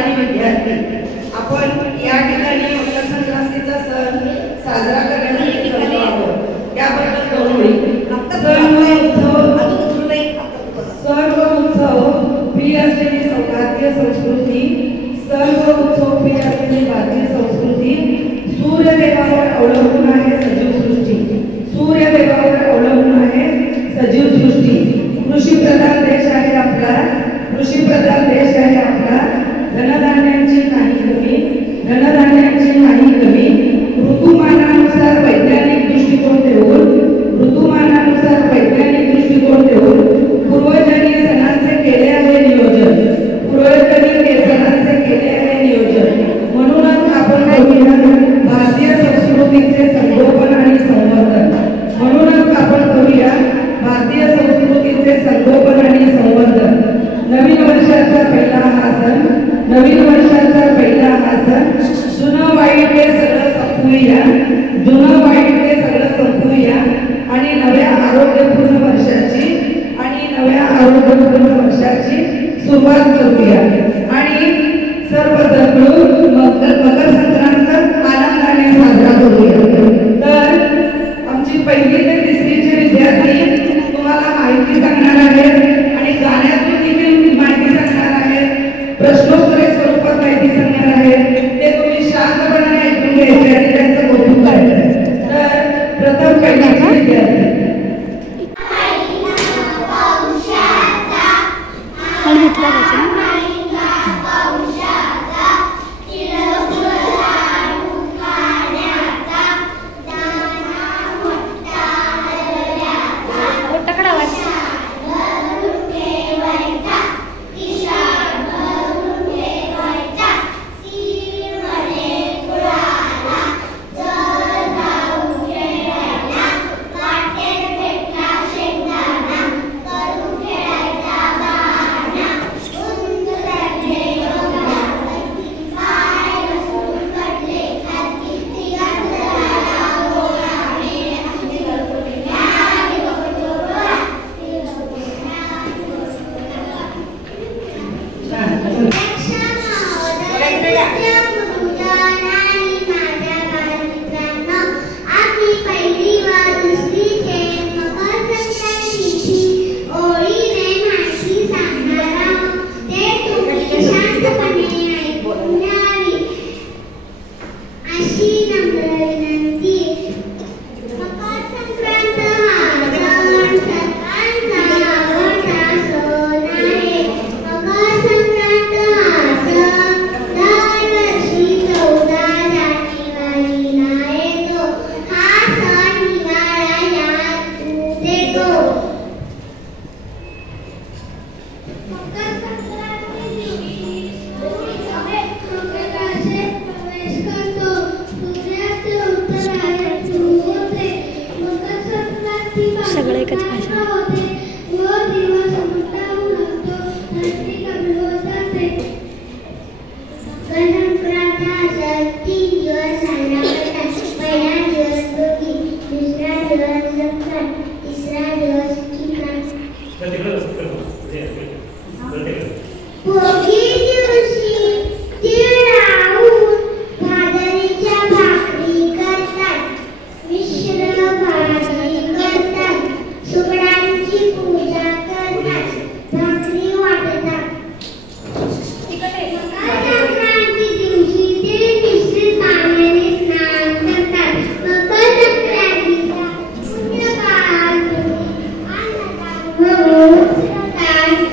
आणि विद्यार्थी आपण या ठिकाणी मकर संक्रांतीचा सण साजरा करण्यासाठी जमलो आहोत। त्याबद्दल दोन ओळी। सण व उत्सव प्रिय असलेली भारतीय संस्कृती, सण व उत्सव प्रिय असलेली भारतीय संस्कृती सूर्यदेवावर अवलंबून आहे सजीव सृष्टी, सूर्यदेवावर अवलंबून आहे सजीव सृष्टी। कृषीप्रधान देश आहे आपला, कृषीप्रधान देश आहे आपला। धनधान्यांची नाही कमी, धनधान्यांची नाही कमी। ऋतुमानानुसार वैज्ञानिक दृष्टिकोन देऊन, ऋतुमानानुसार वैज्ञानिक दृष्टिकोन देऊन पूर्वजांनी सणांचे केले आहे नियोजन, पूर्वजांनी सणांचे केले आहे नियोजन। म्हणूनच आपण भारतीय संस्कृतीचे संगोपन आणि संवर्धन, म्हणूनच आपण करूया भारतीय संस्कृतीचे संगोपन आणि संवर्धन। नवीन वर्षाचा पहिला हा सण, नवीन वर्षाचा पहिला हा सण जुनं वाईट हे सगळं संपवूया, जुनं वाईट हे सगळं संपवूया आणि नव्या आरोग्यपूर्ण वर्षाची सुरुवात करूया आणि सर्वजण मिळून मकर संक्रांत आनंदाने साजरा करूया। तर आमची पहिली ते तिसरीचे विद्यार्थी तुम्हाला माहिती सांगणार आहेत आणि गाण्यातून देखील माहिती सांगणार आहेत, प्रश्नोत्तरे स्वरूपात माहिती सांगणार आहेत। ते तुम्ही शांतपणे ऐकून घ्यायचे आणि त्यांचं कौतुक करायचं। तर प्रथम पहिलीचे विद्यार्थी Thank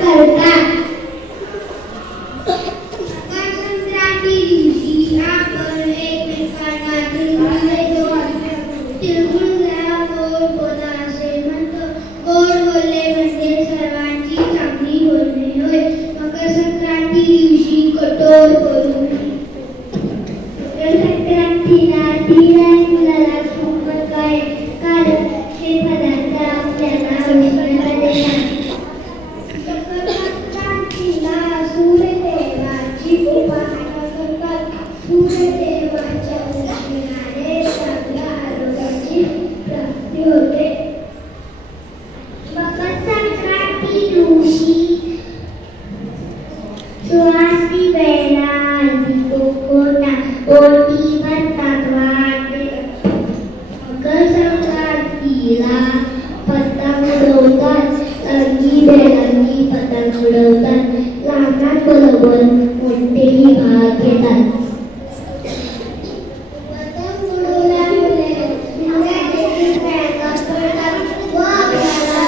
you. अमावासी वेळेला हळदी कुंकू ओटी भरतात वाटे मकर संक्रांतीला पतंग उडवतात रंगी बेरंगी पतंग उडवतात लहानांबरोबर मोठेही भाग घेतात पतंग उडवल्यामुळे देखील प्रकाश पडतात व आपल्याला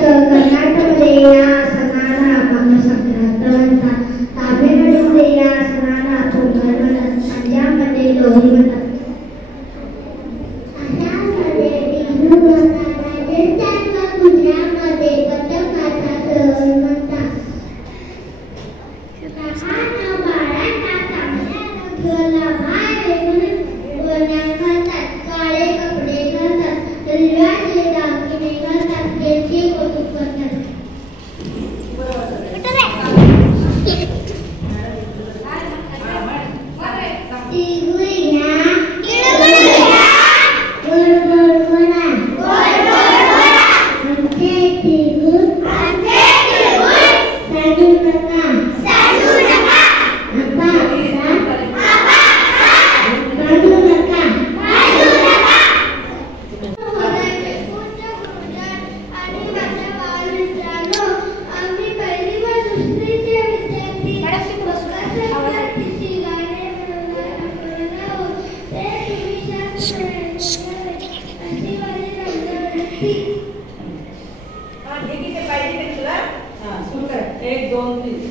कर्नाटकमध्ये या सणाला मकर संक्रांत म्हणतात तामिळनाडूमध्ये या सणाला पोंगल म्हणतात पंजाबमध्ये लोहरी म्हणतात आसाममध्ये बिहू म्हणतात राजस्थान व गुजरातमध्ये पतंगाचा सण म्हणतात लहान बाळांना चांगल्या रंगाला बाहेर गोण्या घालतात काळे कपडे घालतात हिरव्याचे दागिने घालतात त्यांचे कौतुक करतात एक दोन तीन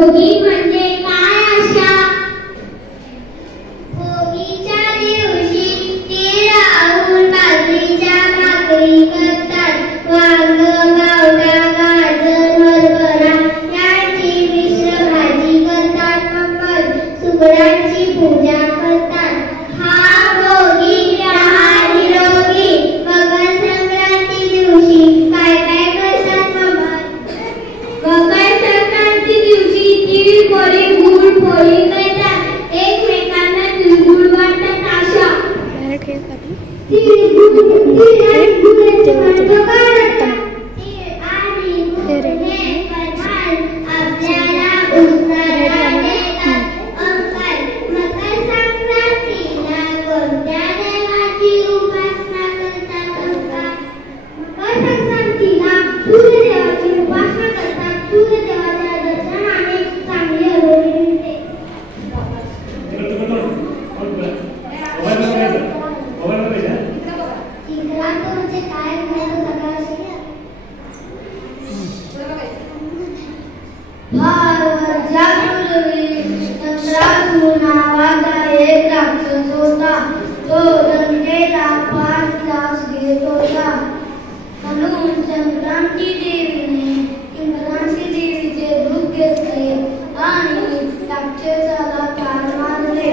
भोगी म्हणजे काय आशा? भोगीच्या दिवशी तीळ लावून बाजरीच्या भाकरी करतात. वांग, पावटा, गाजर, हरभरा याची मिश्र भाजी करतात. मग सुगडांची पूजा करतात. हा भोगी रहा निरोगी. मकर संक्रांती दिवशी काय काय करतात मग? मकर संक्रांती दिवशी तीळ पोळी गुळ पोळी करतात. एकमेकांना तिळगुळ वाटतात. आशा आपल्याला उत्तरायण देतात. अंकल, मकर संक्रांतीला कोणत्या देवाची उपासना करतात? अंकल, मकर संक्रांतीला सूर्यदेवाची उपासना करतात. सूर्यदेवाच्या दर्शनाने चांगली आरोग्य मिळते. म्हणजे काय नावाचा एक राक्षस होता. तो जनतेला 5 तास घेत होता. म्हणून संक्रांती देवीने किंक्रांती देवीचे रूप घेतले आणि राक्षसाला ठार मारले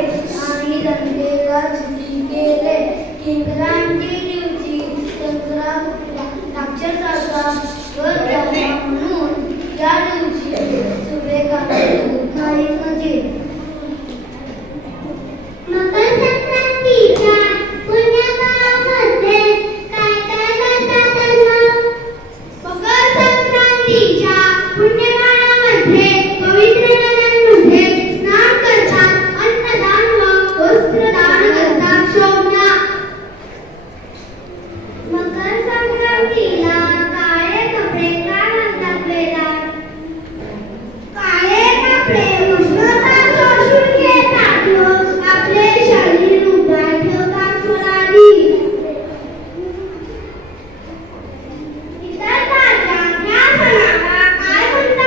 आणि जनतेला सुखी केले. किंक्रांती दिवशी राक्षसाचा वध झाला म्हणून त्या दिवशी सुरेखाने नाही म्हणजे मकर संक्रांतीच्या पुण्यकाळामध्ये काय काय करतात? मकर संक्रांतीच्या पुण्यकाळामध्ये पवित्र नद्यांमध्ये स्नान करतात. अन्नदान व वस्त्रदान करतात. शोभना, मकर संक्रांतीला काळे कपडे का घालतात वेदात? काळे कपडे उष्णता शोषून घेतात. आपले शरीर उभार ठेवतात. मुलांनी इतर राज्यात या सणाला काय म्हणतात?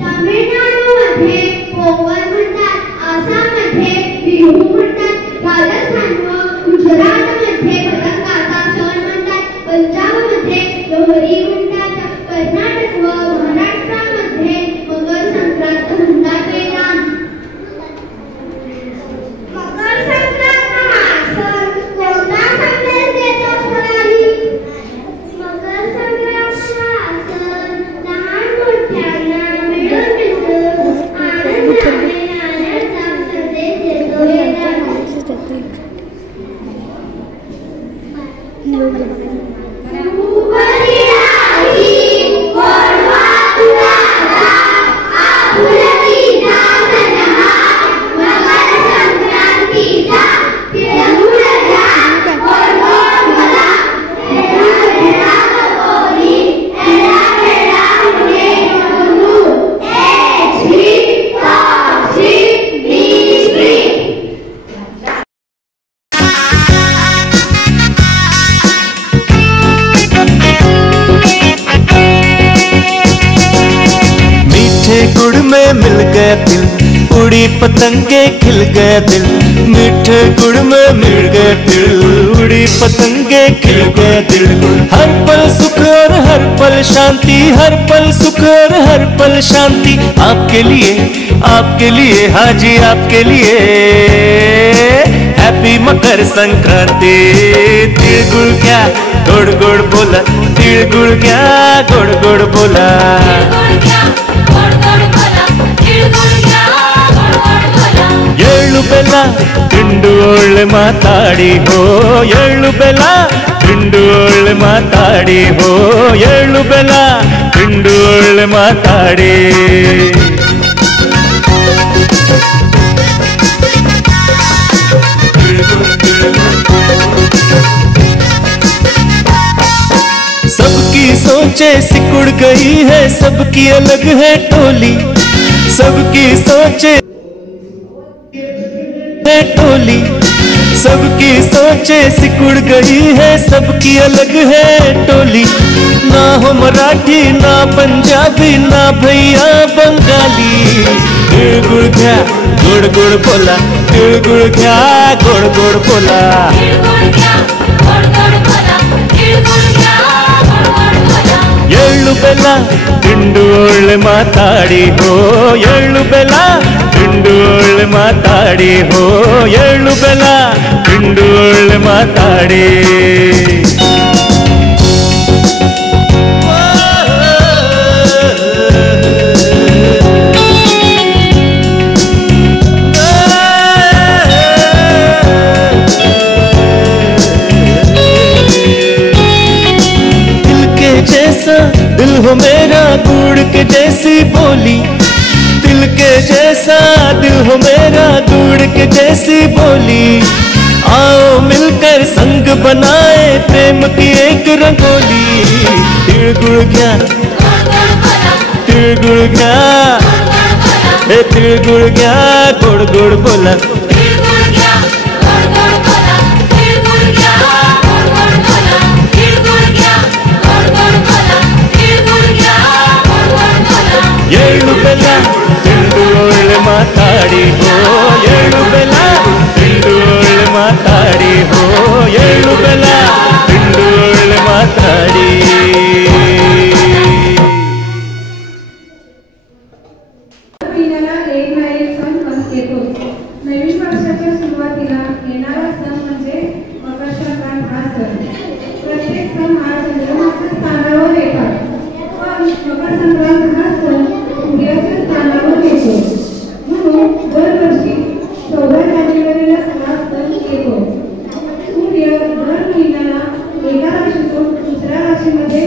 तामिळनाडूमध्ये पोंगल म्हणतात. आसाममध्ये बिहू म्हणतात. राजस्थान व गुजरातमध्ये पतंगाचा सण म्हणतात. पंजाबमध्ये लोहरी म्हणतात. कर्नाटक व महाराष्ट्रामध्ये मकर संक्रांत म्हणतात. वेदांत, मकर संक्रांत हा सण कोणता संदेश देतो? मुलांनी, मकर संक्रांत हा सण लहान मोठ्यांना मिळून मिसळून आनंदाने राहण्याचा संदेश देतो. वेदांत, मिल गया दिल, उड़ी पतंगे खिल गया दिल। मीठे गुड़ में मिल गया दिल, उड़ी पतंगे खिल गया दिल। हर पल सुख और हर पल शांति, हर पल सुख और हर पल शांति। आपके लिए हाँ जी आपके लिए। हैप्पी मकर संक्रांति। तिल गुड़ क्या गुड़ गुड़ बोला, तिल गुड़ क्या गुड़ गुड़ बोला। ಎಳ್ಳು ಬೆಲ್ಲ ತಿಂಡು ಒಳ್ಳೆ ಮಾತಾಡಿ ಹೋ, ಎಳ್ಳು ಬೆಲ್ಲ ತಿಂಡು ಒಳ್ಳೆ ಮಾತಾಡಿ ಹೋ, ಎಳ್ಳು ಬೆಲ್ಲ ತಿಂಡು ಒಳ್ಳೆ ಮಾತಾಡಿ। सबकी सोचे सिकुड़ गई है, सबकी अलग है टोली। सबकी सोचे टोली, सबकी सोचे सिकुड़ गई है, सबकी अलग है टोली। ना हो मराठी ना पंजाबी ना भैया बंगाली। तिळगुळ घ्या गोड गोड बोला, तिळगुळ घ्या गोड गोड बोला। ಎಳ್ಳು ಬೆಲ್ಲ ತಿಂಡು ಒಳ್ಳೆ ಮಾತಾಡಿ ಹೋ, ಎಳ್ಳು ಬೆಲ್ಲ ತಿಂಡು ಒಳ್ಳೆ ಮಾತಾಡಿ ಹೋ, ಎಳ್ಳು ಬೆಲ್ಲ ತಿಂಡು ಒಳ್ಳೆ ಮಾತಾಡಿ। दिल हो मेरा गुड़ के जैसी बोली, दिल के जैसा दिल हो मेरा गुड़ के जैसी बोली। आओ मिलकर संग बनाए प्रेम की एक रंगोली। तिळगुळ घ्या तिळगुळ घ्या हे तिळगुळ घ्या गोड गोड बोला। ಎಳ್ಳು ಬೆಲ್ಲ ತಿಂಡು ಒಳ್ಳೆ ಮಾತಾಡಿ ಹೋ, ಎಳ್ಳು ಬೆಲ್ಲ ತಿಂಡು ಒಳ್ಳೆ ಮಾತಾಡಿ ಹೋ, ಎಳ್ಳು ಬೆಲ್ಲ ತಿಂಡು ಒಳ್ಳೆ ಮಾತಾಡಿ। नवीन वर्षाच्या सुरुवातीला येणारा सण म्हणजे मकर संक्रांत हा सण। प्रत्येक सण हा चंद्रमाच्या स्थानावर येतात, पण मकर संक्रांत हा सण सूर्याच्या स्थानावर येतो, म्हणून दरवर्षी 14 जानेवारीला हा सण येतो। सूर्य दर महिन्याला एका राशीतून दुसऱ्या राशीमध्ये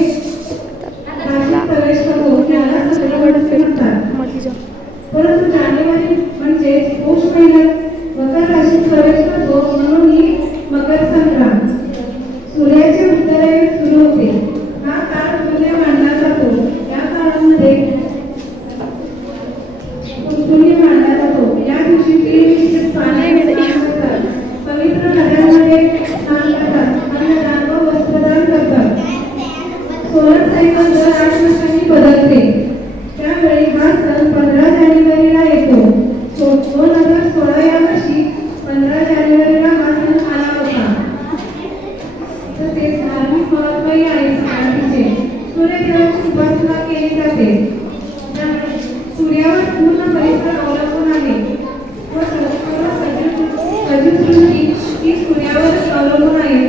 प्रवेश करतो, त्याला संक्रांत म्हणतात। परंतु जानेवारी म्हणजे पौष महिन्यात मकर राशीत प्रवेश करतो, म्हणून ही मकर संक्रांत। सूर्याचे उत्तरायण सुरू होते, हा काळ सूर्य मानला जातो। या काळामध्ये सूर्य मानला जातो। या दिवशी तीन पाण्याने स्नान करतात, पवित्र नद्यांमध्ये स्नान करतात, अन्नदान व वस्त्रदान करतात। सोलर सायकल दर 8 वर्षांनी बदलते, त्यावेळी हा सण 15 जानेवारीला येतो। 2016 या वर्षी 15 जानेवारीला हा सण आला होता। तसेच धार्मिक महत्त्वही आहे संक्रांतीचे। सूर्यदेवाची उपासना केली जाते, सूर्यावर पूर्ण परिसर अवलंबून आहे व सजीव सृष्टी ही सूर्यावर अवलंबून आहे।